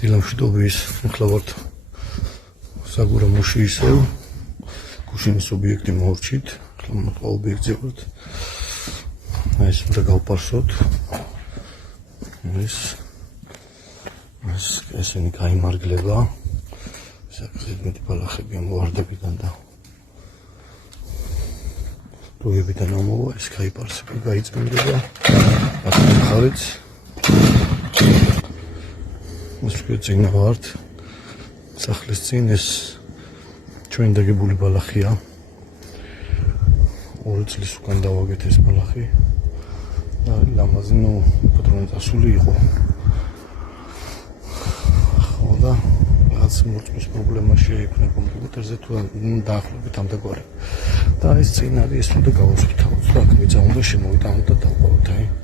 დილამშვიდობის ახლა ვართ საგურამოში ისევ გუშინის ობიექტი მოვარჩით ახლა მოყვა ობიექტზე ვართ ეს უნდა გავპარსოთ ესენი გაიმარგლება საკუთრებით ბალახები ამოვარდებიდან და რუებიდან ამოვა ეს გაიპარსება გაიწმინდება აქ მხარეც წინა ვართ სახლის წინ ეს ჩვენ დაგებული ბალახია 2 წლის უკან დავაგეთ ეს ბალახი და ლამაზი პატრონი წასული იყო ხო და რაც მოწმის პრობლემა შეიქმნა კომპიუტერზე თუ დაახლოებით ამდაგვარი და ეს წინ არის ეს უნდა გავასუფთავოთ და აქ მიწა უნდა შემოვიტანოთ და დავყავოთ